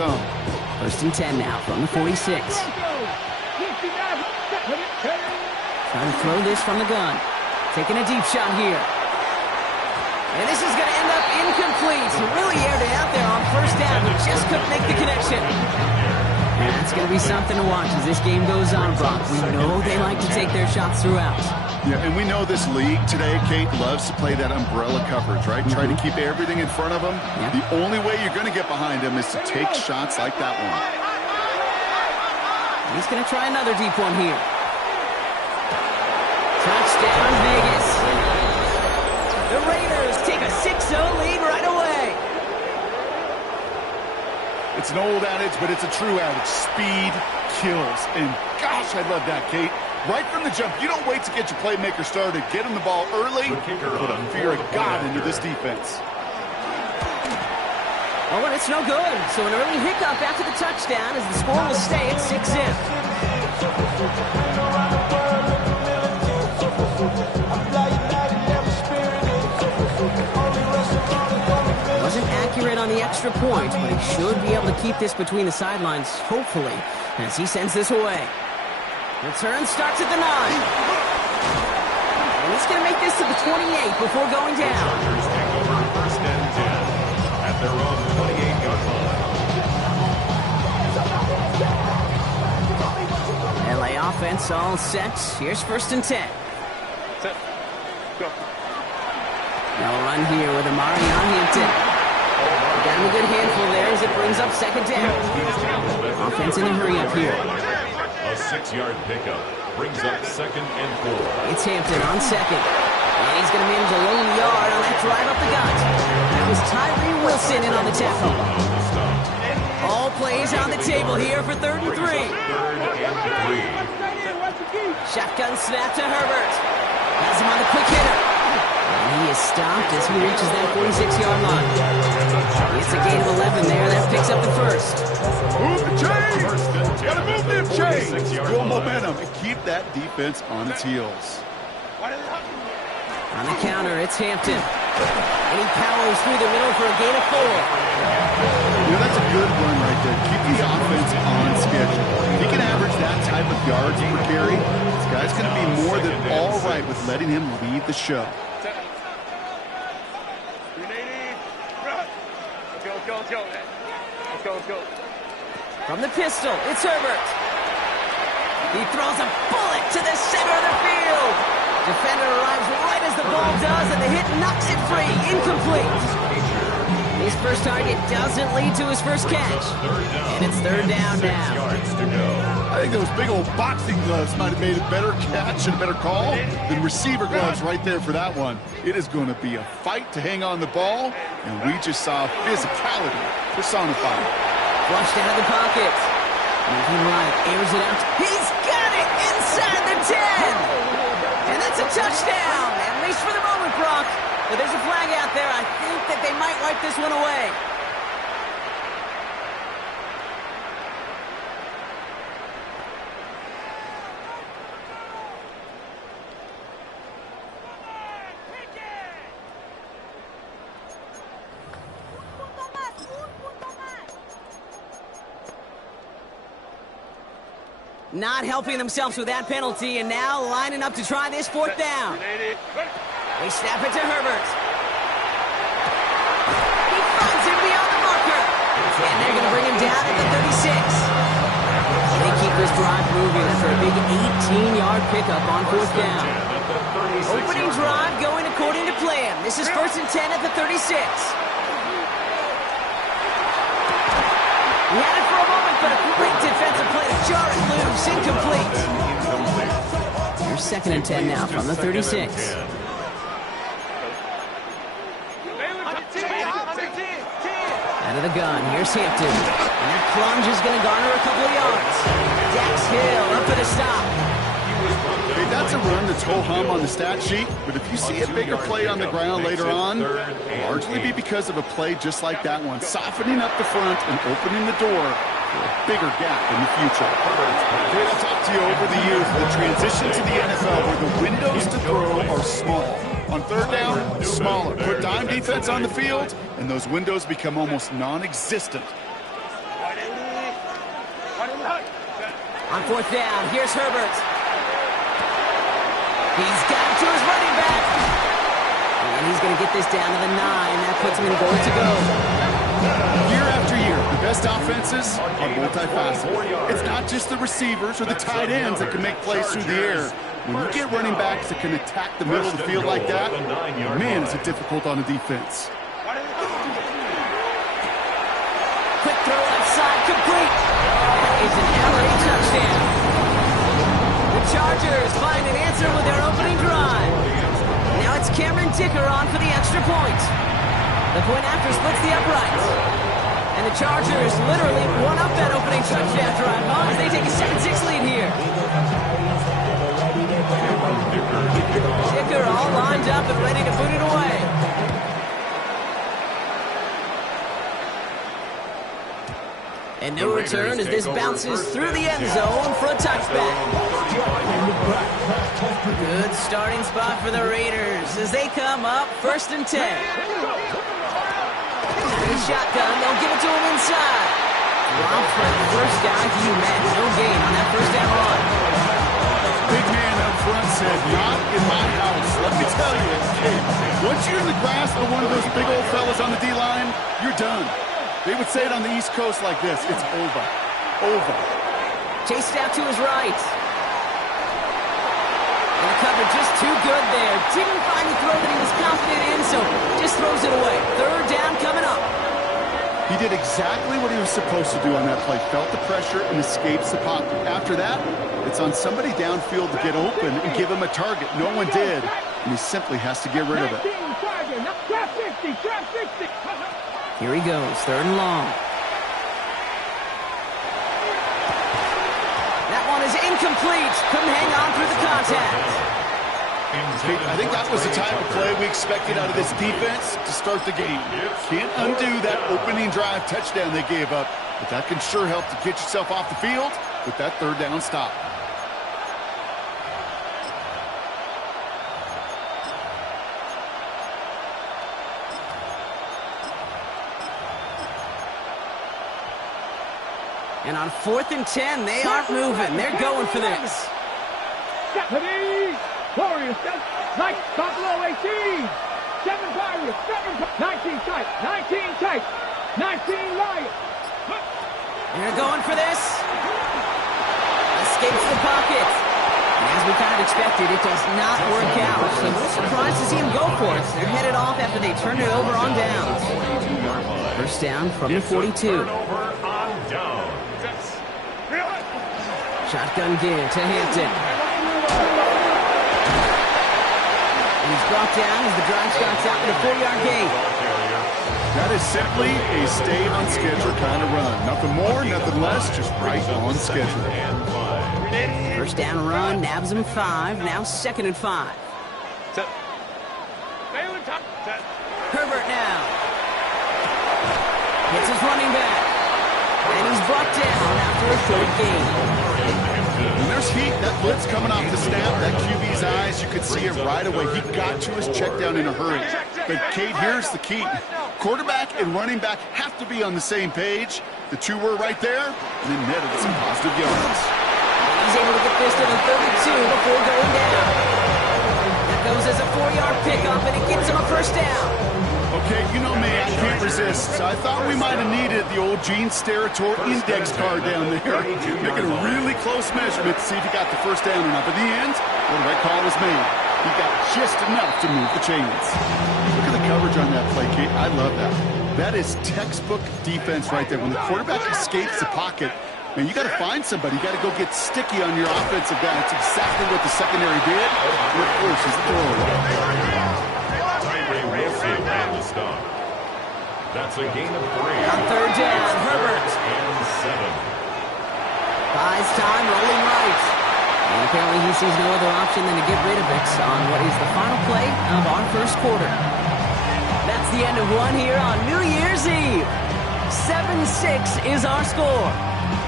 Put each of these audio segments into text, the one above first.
come. First and 10 now from the 46. Trying to throw this from the gun. Taking a deep shot here. And this is going to end up incomplete. He really aired it out there on first down, but just couldn't make the connection. And that's going to be something to watch as this game goes on, Brock. We know they like to take their shots throughout. Yeah, and we know this league today, Kate, loves to play that umbrella coverage, right? Try to keep everything in front of them. Yep. The only way you're going to get behind them is to take shots like that one. He's going to try another deep one here. Touchdown, Vegas. The Raiders take a 6-0 lead right away. It's an old adage, but it's a true adage. Speed kills. And gosh, I love that, Kate. Right from the jump, you don't wait to get your playmaker started. Get him the ball early, put a fear of God into this defense. Oh, and it's no good. So an early hiccup after the touchdown as the score will stay at 6-0. Wasn't accurate on the extra point, but he should be able to keep this between the sidelines, hopefully, as he sends this away. Return starts at the 9. And he's going to make this to the 28 before going down. Chargers take over first and 10 at their own 28-yard line. LA offense all set. Here's first and 10. Set. Go. They'll run here with Amari on Hampton. Got him a good handful there as it brings up second down. Offense in a hurry up here. A 6-yard pickup brings up second and 4. It's Hampton on second. And he's going to manage a lone yard on that drive up the gut. That was Tyree Wilson in on the tackle. All plays on the table here for 3rd and 3. Shotgun snap to Herbert. Has him on the quick hitter. And he is stopped as he reaches that 46-yard line. It's a gain of 11 there. That picks up the first. Move the chains! Gotta move them chains! Build momentum and keep that defense on its heels. On the counter, it's Hampton. And he powers through the middle for a gain of 4. You know, that's a good run right there. Keep the offense on schedule. If he can average that type of yards per carry, this guy's going to be more than all right with letting him lead the show. Let's go. From the pistol, it's Herbert. He throws a bullet to the center of the field. Defender arrives right as the ball does, and the hit knocks it free. Incomplete. His first target doesn't lead to his first catch. And it's 3rd down now. I think those big old boxing gloves might have made a better catch and a better call than receiver gloves right there for that one. It is going to be a fight to hang on the ball, and we just saw physicality personified. Flushed out of the pocket. Moving right, airs it out. He's got it inside the 10. And that's a touchdown, at least for the moment, Brock. But there's a flag out there. I think that they might wipe this one away. Not helping themselves with that penalty, and now lining up to try this 4th down. They snap it to Herbert. He finds him beyond the marker. And they're going to bring him down at the 36. They keep this drive moving for a big 18-yard pickup on 4th down. Opening drive going according to plan. This is 1st and 10 at the 36. He had it for a moment, but a great defensive play to jar it loose. Incomplete. Here's 2nd and 10 now from the 36. Out of the gun, here's Hampton. And that plunge is going to garner a couple of yards. Dax Hill up at a stop. Hey, that's a run that's ho-hum on the stat sheet, but if you see a bigger play on the ground later on, it'll largely be because of a play just like that one, softening up the front and opening the door for a bigger gap in the future. I've talked to you over the years, the transition to the NFL where the windows to throw are small. On 3rd down, smaller. Put dime defense on the field, and those windows become almost non-existent. On fourth down, here's Herbert. He's got it to his running back. And he's going to get this down to the 9. That puts him in goal to go. Year after year, the best offenses are multifaceted. It's not just the receivers or the tight ends that can make plays through the air. When you get running backs that can attack the middle of the field like that, man, is it difficult on the defense. Quick throw left side, complete. That is an LA touchdown. The Chargers find an answer with their opening drive. Now it's Cameron Dicker on for the extra point. The point after splits the uprights. And the Chargers literally won up that opening touchdown drive as they take a 7-6 lead here. Dicker all lined up and ready to put it away. And no return as this bounces through the end zone for a touchback. Good starting spot for the Raiders as they come up 1st and 10. Shotgun, they'll give it to him inside. Rob for the first down. You man, no gain on that first down run. Big man up front said, not in my house. Let me tell you, hey, once you're in the grasp of one of those big old fellas on the D-line, you're done. They would say it on the East Coast like this, it's over. Over. Chased out to his right. And the cover just too good there. Didn't find the throw that he was confident in, so just throws it away. 3rd down coming up. He did exactly what he was supposed to do on that play. Felt the pressure and escapes the pocket. After that, it's on somebody downfield to get open and give him a target. No one did, and he simply has to get rid of it. Here he goes, 3rd and long. That one is incomplete. Couldn't hang on through the contact. I think that was the type of play we expected out of this defense to start the game. Can't undo that opening drive touchdown they gave up, but that can sure help to get yourself off the field with that 3rd down stop. And on 4th and 10, they aren't moving. They're going for this. Japanese Warriors, like Buffalo 18. 7 Warriors, 19 tight, 19 tight, 19 Lions. They're going for this. Escapes the pocket. And as we kind of expected, it does not work out. So no surprise to see him go for it. They're headed off after they turned it over on downs. 1st down from the 42. Shotgun give to Hampton. And he's brought down as the drive starts out with a 4-yard gain. That is simply a stay on schedule kind of run. Nothing more, nothing less, just right on schedule. 1st down run, nabs him 5, now 2nd and 5. Herbert now. Hits his running back. And he's brought down after a 3rd gain. When there's heat, that blitz coming off the snap, that QB's eyes, you could see it right away. He got to his check down in a hurry. But, Kate, here's the key. Quarterback and running back have to be on the same page. The two were right there, and then netted some positive yards. He's able to get this to the 32 before going down. That goes as a 4-yard pickup, and it gives him a 1st down. Okay, you know me, I can't resist. So I thought we might have needed the old Gene Steratore index card down there. Making a really close measurement to see if he got the 1st down or not. But in the end, well, the right call was made. He got just enough to move the chains. Look at the coverage on that play, Kate. I love that. That is textbook defense right there. When the quarterback escapes the pocket, man, you got to find somebody. You got to go get sticky on your offensive guy. That's exactly what the secondary did. And of course, his throwaway. That's a gain of 3. On 3rd down, Herbert. And 7. Buys time, rolling right. And apparently he sees no other option than to get rid of it on what is the final play of our 1st quarter. That's the end of one here on New Year's Eve. 7-6 is our score.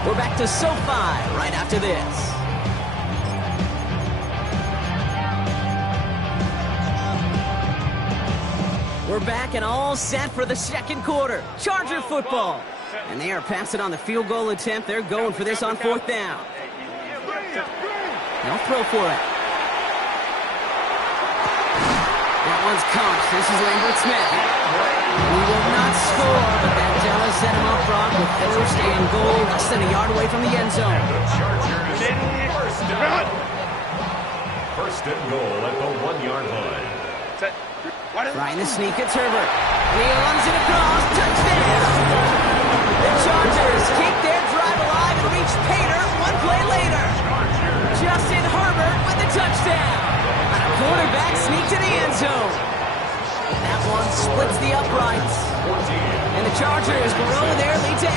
We're back to SoFi right after this. We're back and all set for the 2nd quarter. Charger football. And they are passing on the field goal attempt. They're going for this on 4th down. They'll throw for it. That one's caught. This is Lambert Smith. He will not score, but that does set him up front with 1st and goal, less than a yard away from the end zone. First and goal at the 1-yard line. Trying to sneak, it's Herbert. And he runs it across. Touchdown! The Chargers keep their drive alive and reach Pater 1 play later. Justin Herbert with the touchdown. Quarterback sneak to the end zone. That one splits the uprights. And the Chargers grow their lead to 8.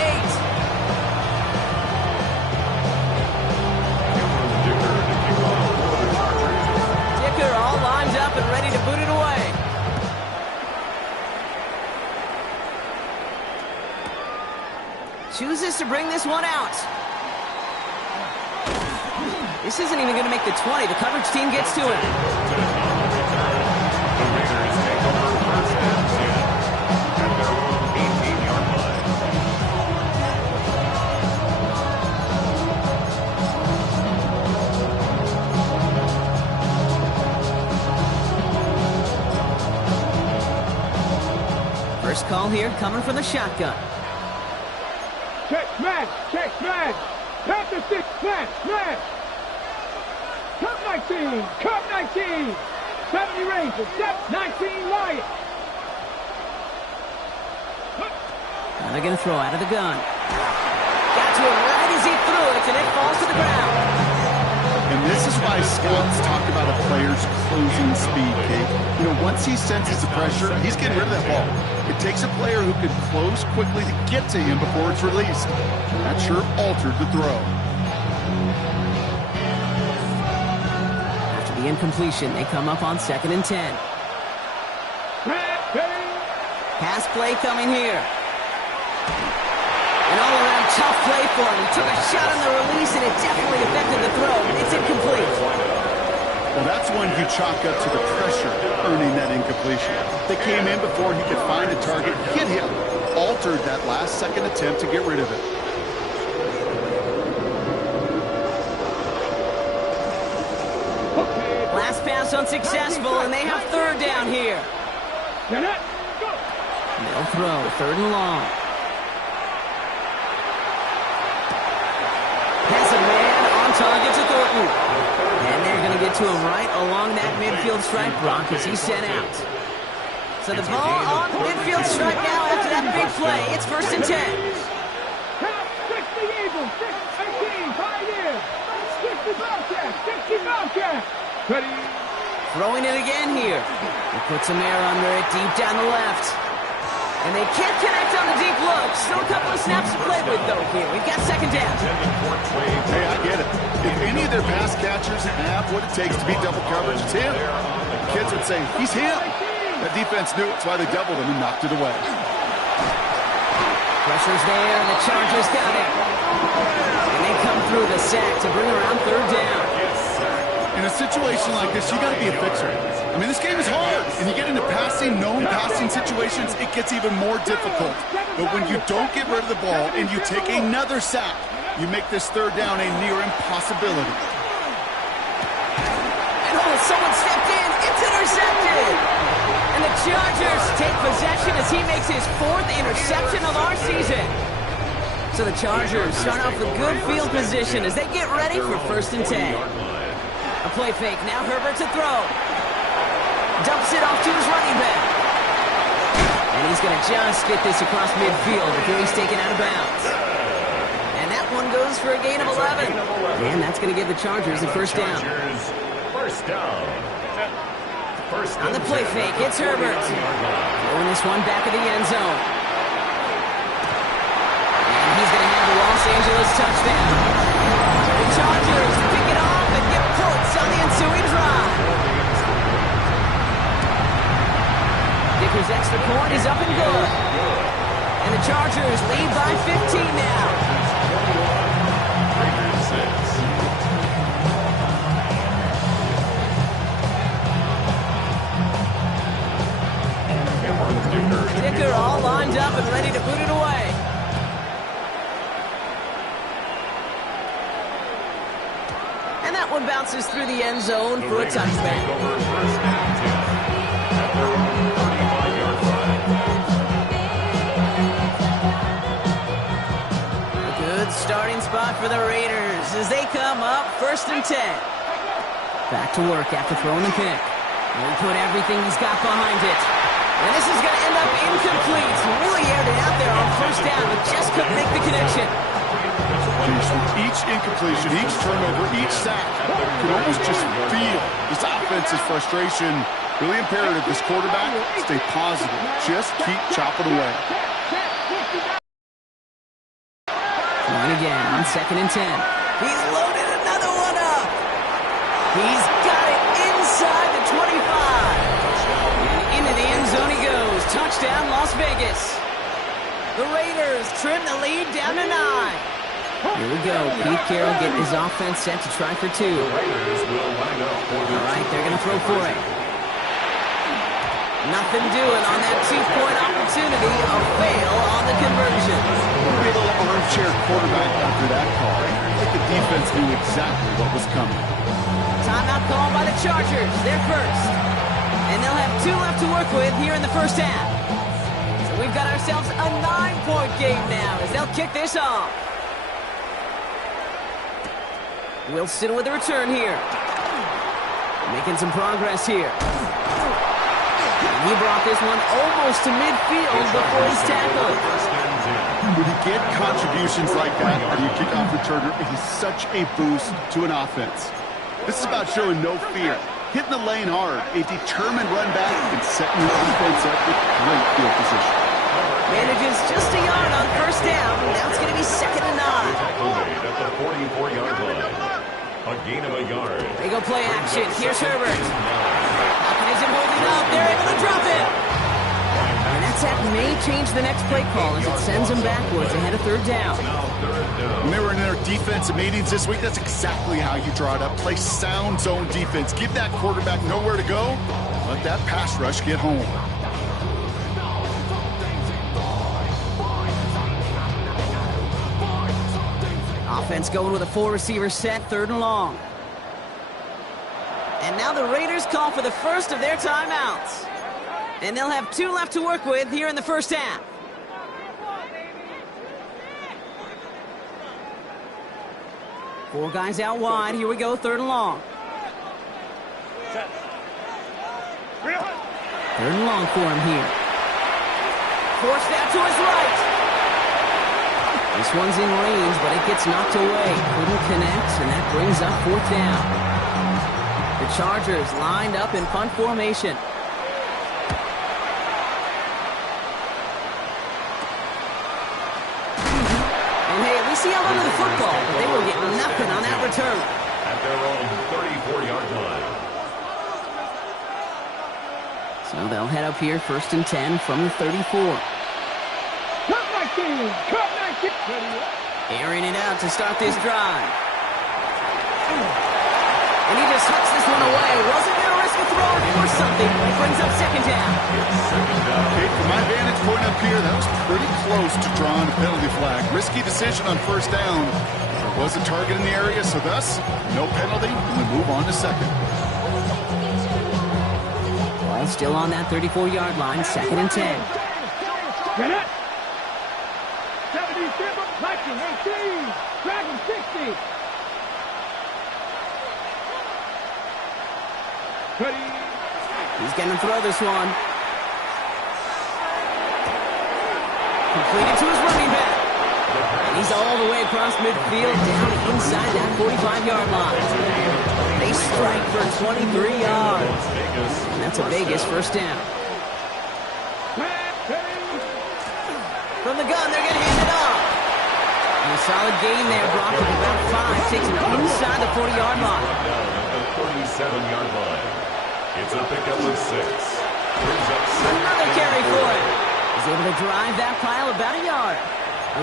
Dicker all lined up and ready to boot it away. Chooses to bring this one out. This isn't even going to make the 20. The coverage team gets to it. First call here coming from the shotgun. Check, smash, check, smash. Panther 6, smash, smash. Cup 19, Cup 19. 70 Rangers, step 19 Lions. Now they're going to throw out of the gun. Got to him right as he threw it, and it falls to the ground. And this is why scouts talk about a player's closing speed, Kate. You know, once he senses the pressure, he's getting rid of that ball. It takes a player who can close quickly to get to him before it's released. That sure altered the throw. After the incompletion, they come up on 2nd and 10. Pass play coming here. An all-around tough play for him. He took a shot on the release, and it definitely affected the throw, but it's incomplete. Well, that's when you chalk up to the pressure earning that incompletion. They came in before he could find a target, hit him, altered that last-second attempt to get rid of it. Last pass unsuccessful, and they have 3rd down here. They'll throw, 3rd and long. Has a man on target to Thornton. And they're going to get to him right along that midfield stripe, Brock, as he's sent out. So the ball on midfield stripe now after that big play. It's 1st and 10. 60 Eagles, 18, 5 years. 60 Bobcats, 60 Bobcats. Ready? Throwing it again here. He puts some air under it deep down the left. And they can't connect on the deep look. Still a couple of snaps to play with, though, here. We've got 2nd down. Hey, I get it. If any of their pass catchers have what it takes to beat double coverage, it's him. The kids would say, he's him. That defense knew it. That's why they doubled him and knocked it away. Pressure's there, and the Chargers got it. And they come through the sack to bring around 3rd down. In a situation like this, you got to be a fixer. I mean, this game is hard, and you get into known passing situations, it gets even more difficult. But when you don't get rid of the ball and you take another sack, you make this 3rd down a near impossibility. And someone stepped in. It's intercepted. And the Chargers take possession as he makes his 4th interception of our season. So the Chargers start off with good field position as they get ready for 1st and 10. A play fake. Now Herbert to throw. Dumps it off to his running back. And he's going to just get this across midfield before he's taken out of bounds. And that one goes for a gain of 11. And that's going to give the Chargers a 1st down. First down. On the play fake, it's Herbert. Throwing this one back of the end zone. And he's going to have the Los Angeles touchdown. The Chargers pick it off and get points on the ensuing drive. Dicker's extra point is up and good. And the Chargers lead by 15 now. Dicker all lined up and ready to boot it away. And that one bounces through the end zone for a touchback. Over first and 10 at their own 35-yard line. A good starting spot for the Raiders as they come up first and 10. Back to work after throwing the pick. He'll put everything he's got behind it. And this is going to end up incomplete. Really aired it out there on first down, but just couldn't make the connection. Each incompletion, each turnover, each sack, you can almost just feel this offense's frustration. Really imperative, this quarterback, stay positive. Just keep chopping away. Going again on second and 10. He's loaded another one up. He's got it inside the 25. And into the end zone he goes. Touchdown, Las Vegas. The Raiders trim the lead down to 9. Here we go. Pete Carroll getting his offense set to try for 2. Raiders will line up for the All right, they're going to throw for it. Nothing doing on that 2-point opportunity. A fail on the conversion. Be a little armchair quarterback after that call. I think the defense knew exactly what was coming. Timeout called by the Chargers. They're first. And they'll have 2 left to work with here in the first half. So we've got ourselves a 9-point game now as they'll kick this off. Wilson with a return here. Making some progress here. And he brought this one almost to midfield before he's tackled. When you get contributions like that out of your kickoff returner, it is such a boost to an offense. This is about showing no fear, hitting the lane hard, a determined run back, and setting your defense up with great field position. Manages just a yard on first down. Now it's going to be second and 9. tackle made at the 44-yard line. A gain of a yard. They go play action. Here's Herbert. Falcon isn't holding up. They're able to drop it. And that sack may change the next play call as it sends them backwards ahead of third down. When they were in their defensive meetings this week, that's exactly how you draw it up. Play sound zone defense. Give that quarterback nowhere to go. Let that pass rush get home. Offense going with a 4-receiver set, third and long. And now the Raiders call for the first of their timeouts. And they'll have 2 left to work with here in the first half. Four guys out wide. Here we go, third and long. Third and long for him here. Forced out to his right. This one's in range, but it gets knocked away. Couldn't connect, and that brings up fourth down. The Chargers lined up in punt formation. And hey, at least he held onto the football, but they will get nothing on that return. At their own 34-yard line. So they'll head up here first and 10 from the 34. Airing it out to start this drive. And he just hooks this one away. Wasn't going to risk a throw or something. He brings up second down. Okay, from my vantage point up here, that was pretty close to drawing a penalty flag. Risky decision on first down. There was a target in the area, so thus, no penalty, and we move on to second. Ball still on that 34-yard line, second and 10. Get it! 77, Viking 18, Dragon 60. He's going to throw this one. Completed to his running back. And he's all the way across midfield down inside that 45-yard line. They strike for 23 yards. And that's a Vegas first down. From the gun, they're going to hand it off. And a solid gain there, Brock, of about 5. Takes him inside the 40-yard line. At the 37-yard line. It's a pickup of 6. Brings up 6. Another carry for him. He's able to drive that pile about a yard.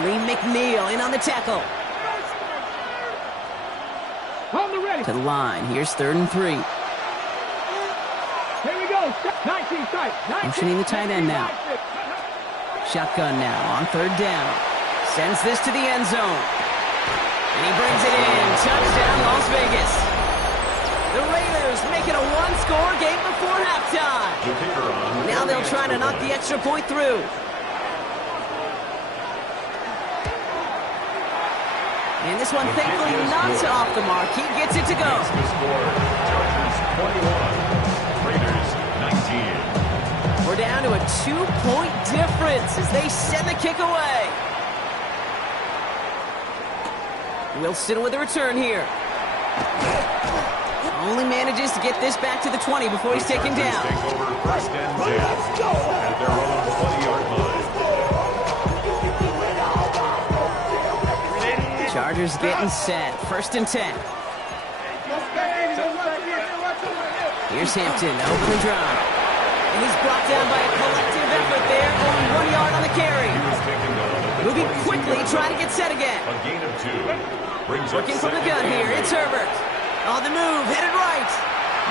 Lee McNeil in on the tackle. On the ready. To the line. Here's third and 3. Here we go. 19 tight. Motioning the tight end now. Shotgun now on third down. Sends this to the end zone. And he brings it in. Touchdown, Las Vegas. The Raiders make it a one-score game before halftime. The kicker on. Now they'll try to knock the extra point through. And this one, thankfully, not off the mark. He gets it to go. It's the score. Chargers 21. Raiders 19. We're down to a 2-point difference as they send the kick away. Wilson with a return here. Only manages to get this back to the 20 before he's taken down. Take over first and 10 at their own 20-yard line. Chargers getting set. First and 10. Here's Hampton to open the drive. And he's brought down by a collective effort there. Only 1 yard on the carry. He was taken down at the Moving 26 quickly, yard trying to line. get set again. A gain of 2. Brings up Working from the second gun and here. 8. It's Herbert. On the move, headed right.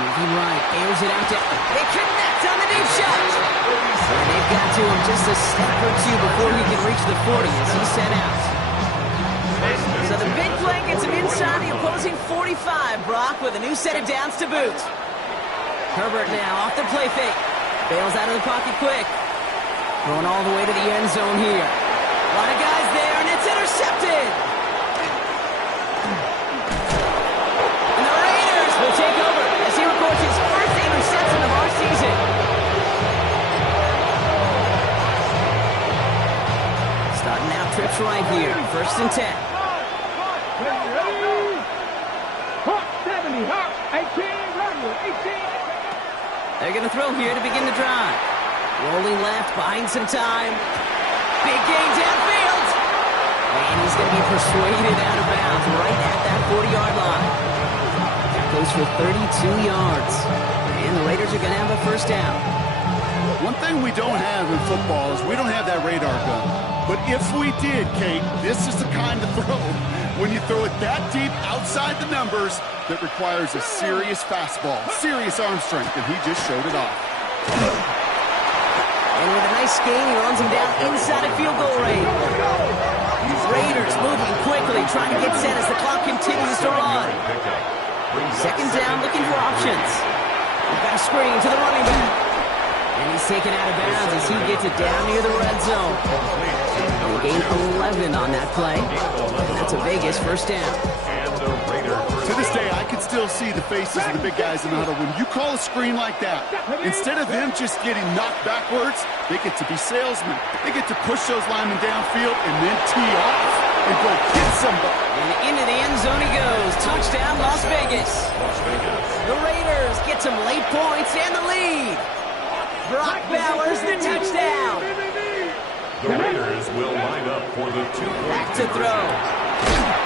Moving right, airs it out to... They connect on the deep shot. And they've got to him just a step or two before he can reach the 40 as he's sent out. So the big play gets him inside the opposing 45, Brock, with a new set of downs to boot. Herbert now off the play fake. Bails out of the pocket quick. Going all the way to the end zone here. A lot of guys there, and it's intercepted. And the Raiders will take over as he records his first interception of our season. Starting out trips right here. First and 10. Hawk 70, Hawk 18, Rodwood 18. They're going to throw here to begin the drive. Rolling left, buying some time. Big gain downfield. And he's going to be persuaded out of bounds right at that 40-yard line. That goes for 32 yards. And the Raiders are going to have a first down. One thing we don't have in football is we don't have that radar gun. But if we did, Kate, this is the kind of throw when you throw it that deep outside the numbers that requires a serious fastball, serious arm strength, and he just showed it off. And with a nice gain, he runs him down inside of field goal range. Raiders moving quickly, trying to get set as the clock continues to run. Second down, looking for options. We've got a screen to the running back. And he's taken out of bounds as he gets it down near the red zone. And we gain 11 on that play. And that's a Vegas first down. To this day, I can still see the faces of the big guys in the huddle. When you call a screen like that, instead of them just getting knocked backwards, they get to be salesmen. They get to push those linemen downfield and then tee off and go get somebody. And into the end zone he goes. Touchdown, Las Vegas. The Raiders get some late points and the lead. Brock Bowers, the touchdown. The Raiders will line up for the 2-point Back to throw.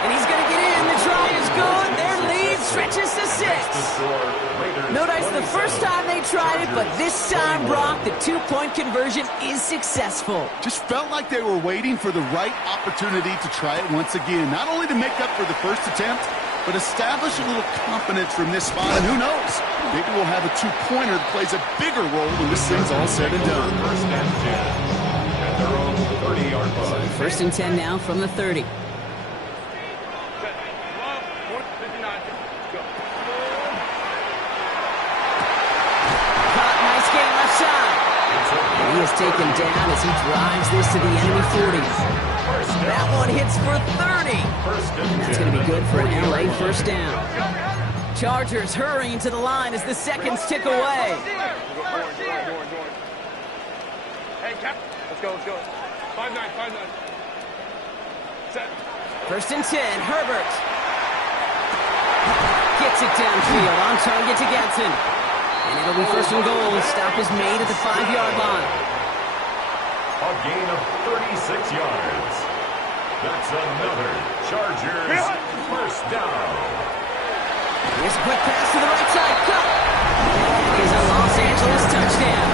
And he's going to get in. The try is good. Their lead stretches to 6. Notice the first time they tried it, but this time, Brock, the 2-point conversion is successful. Just felt like they were waiting for the right opportunity to try it once again. Not only to make up for the first attempt, but establish a little confidence from this spot. And who knows? Maybe we'll have a 2-pointer that plays a bigger role when this thing's all said and done. First and 10 at their own 30-yard line. First and 10 now from the 30. Caught, nice gain left side. And he is taken down as he drives this to the enemy 40. That one hits for 30. And that's going to be good for an LA first down. Chargers hurrying to the line as the seconds tick away. Hey, Cap. Let's go, let's go. 5-9, 5-9. Set. First and 10, Herbert. Gets it downfield, on target to Gadsden. And it'll be first and goal. Stop is made at the 5-yard line. A gain of 36 yards. That's another Chargers first down. Here's a quick pass to the right side. Cut. Is a Los Angeles touchdown.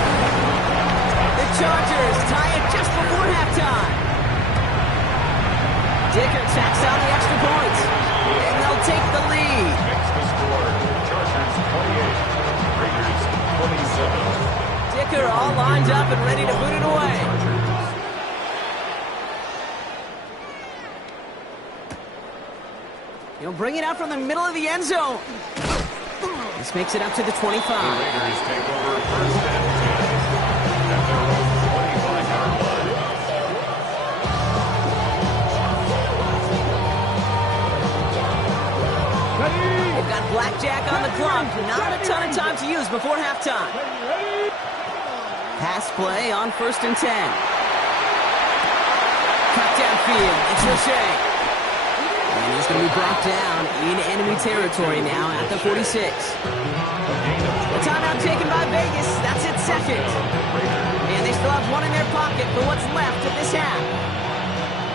The Chargers tie it just before halftime. Dicker tacks on the extra point. And they'll take the lead. Makes the score. Chargers 28. Raiders 27. Dicker all lined up and ready to boot it away. He'll bring it out from the middle of the end zone. This makes it up to the 25. The Raiders take over first and 10 at their own 25-yard line. They've got blackjack on the clock. Not a ton of time to use before halftime. Pass play on first and 10. Cut downfield. It's O'Shea. And he's going to be brought down in enemy territory now at the 46. The timeout taken by Vegas. That's its second. And they still have one in their pocket for what's left of this half.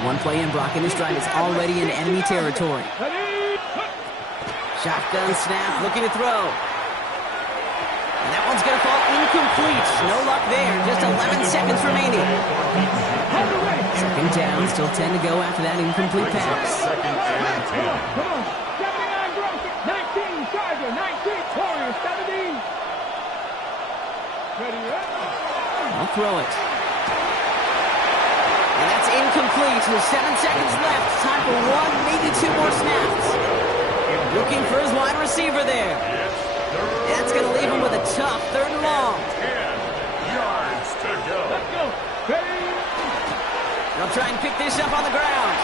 One play in, Brock, and this drive is already in enemy territory. Shotgun snap, looking to throw. And that one's going to fall incomplete. No luck there. Just 11 seconds remaining. Second down, still 10 to go after that incomplete pass. Second and 10. Come on. 79 Gross, 19 Charger, 19 Warriors, 17. Ready, up. I'll throw it. And that's incomplete. With 7 seconds left. Time for one, maybe two more snaps. Looking for his wide receiver there. That's going to leave him with a tough third and long. 10 yards to go. Let's go. Ready. They'll try and pick this up on the ground.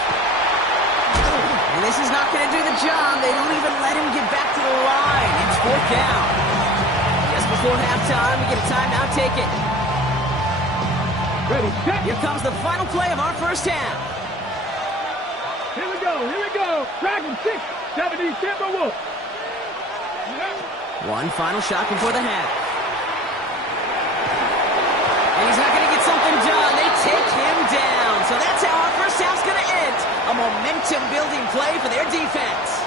And this is not going to do the job. They don't even let him get back to the line. It's fourth down. Just before halftime, we get a timeout taken. Ready, set. Here comes the final play of our first half. Here we go, here we go. Dragon 6, 70 Timberwolves. One final shot before the half. And he's not going to get something done. They take him down. So that's how our first half's going to end. A momentum-building play for their defense.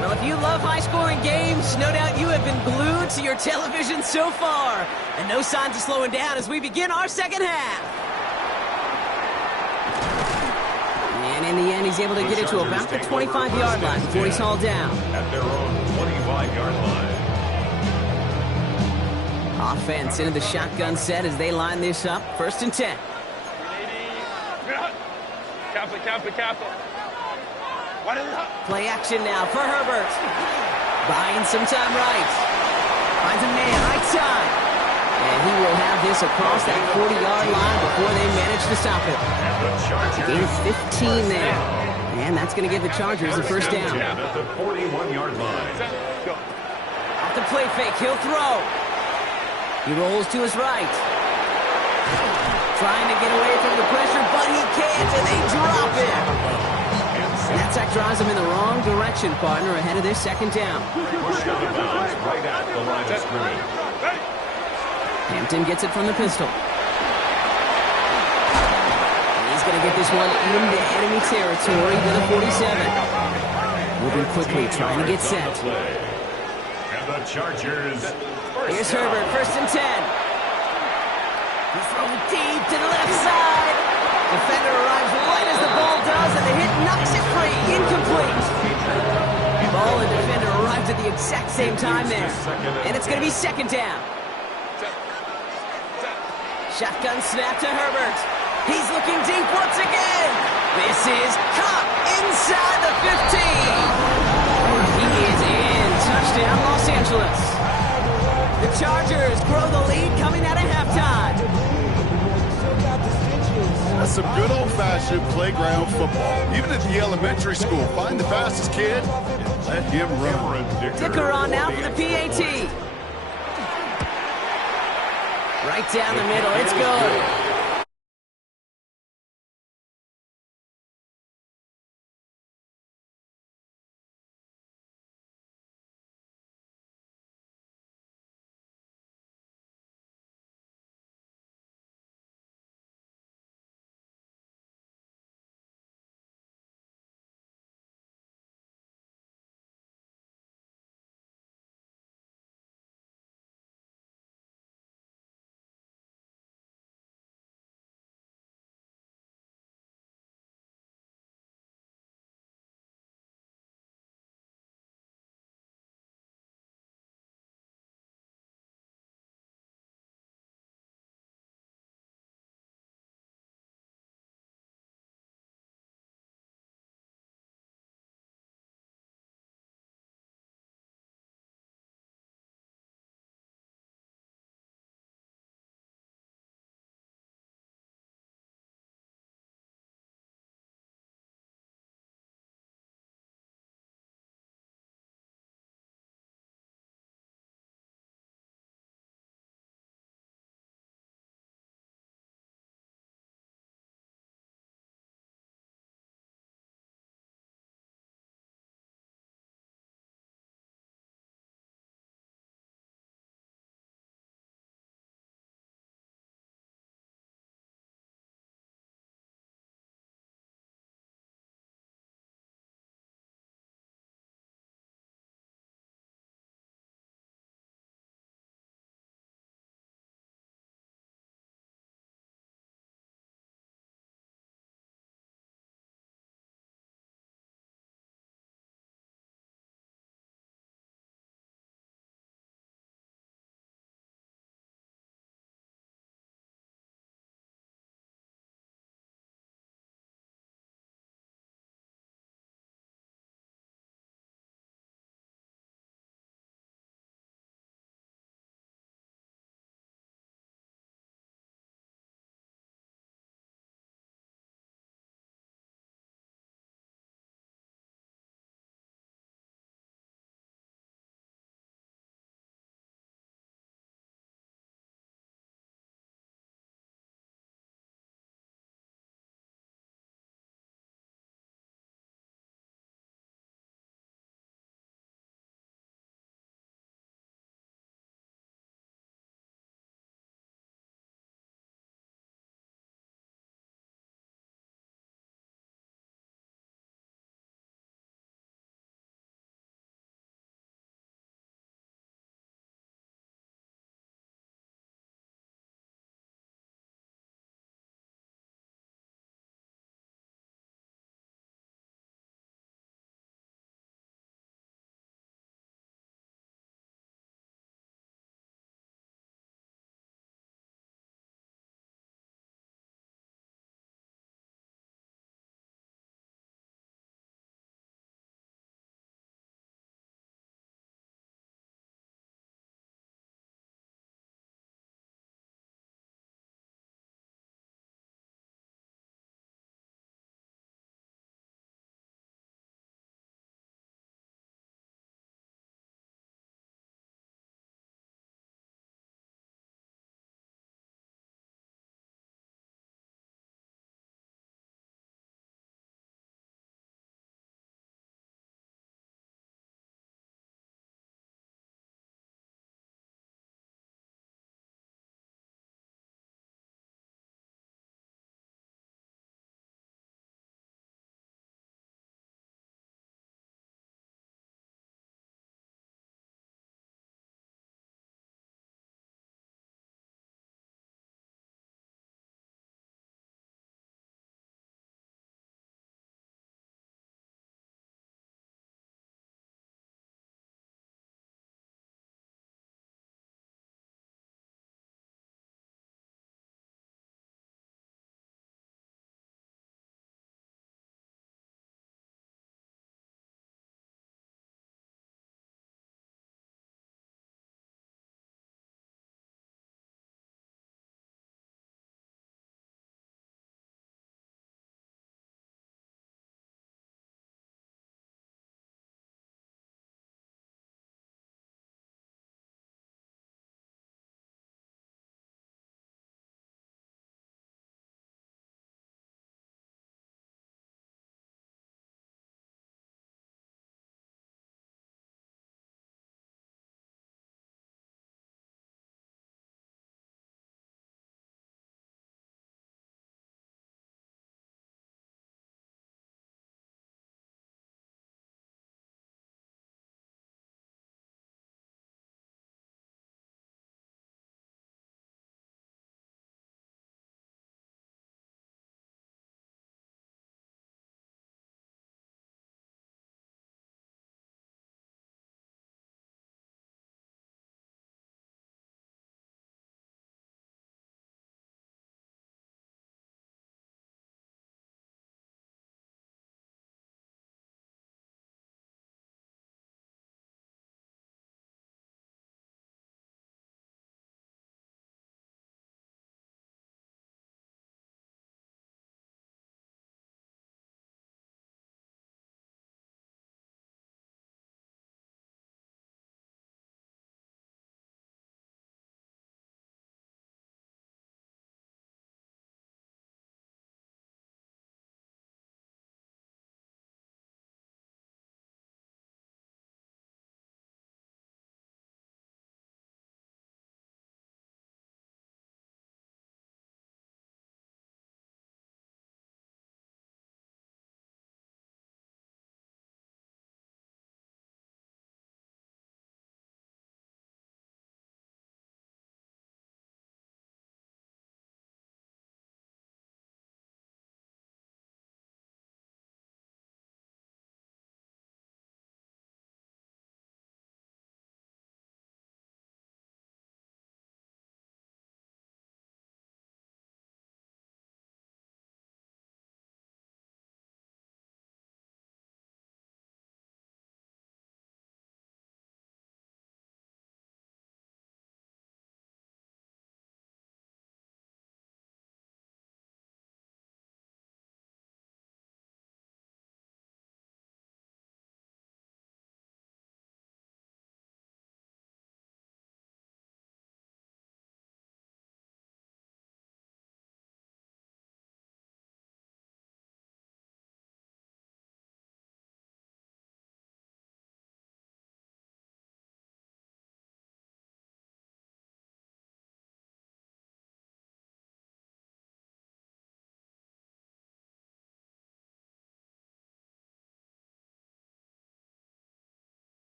Well, if you love high-scoring games, no doubt you have been glued to your television so far. And no signs of slowing down as we begin our second half. And in the end, he's able to get it to about the 25-yard line before he's hauled down. At their own 25-yard line. Offense into the shotgun set as they line this up. First and 10. Capital. What is it? Play action now for Herbert. Buying some time right. Finds a man right side. And he will have this across that 40-yard line before they manage to stop it. And the Chargers Gain of 15 there. And that's going to give the Chargers the first down. 10 at the 41-yard line. Go. Off the play fake, he'll throw. He rolls to his right. Trying to get away from the pressure, but he can't, and they drop it. And that sack drives him in the wrong direction, partner, ahead of this second down. Pushed out of bounds right at the line of scrimmage. Hampton gets it from the pistol. And he's going to get this one into enemy territory to the 47. Moving quickly, trying to get set. And the Chargers. Here's Herbert, first and 10. He throws deep to the left side. Defender arrives right as the ball does, and the hit knocks it free. Incomplete. Ball and defender arrives at the exact same time there. And it's going to be second down. Shotgun snap to Herbert. He's looking deep once again. This is caught inside the 15. He is in. Touchdown, Los Angeles. The Chargers grow the lead coming out of halftime. That's some good old-fashioned playground football. Even at the elementary school, find the fastest kid and let him run. Dicker on now for the PAT. Right down the middle. It's good.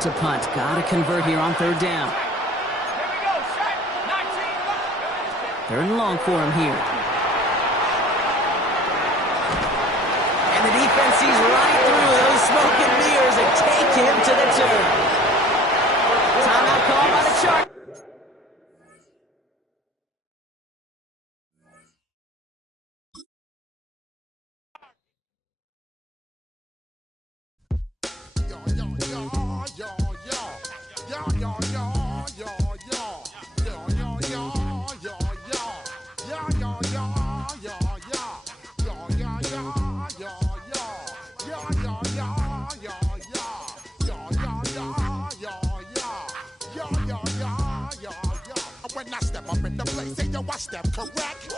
To punt. Gotta convert here on third down. Here we go, set, 19. Third and long for him here. And the defense sees right through those smoke and mirrors and take him to the turf. Timeout call by the Chargers. When I step up in the place, say yo, I step correct.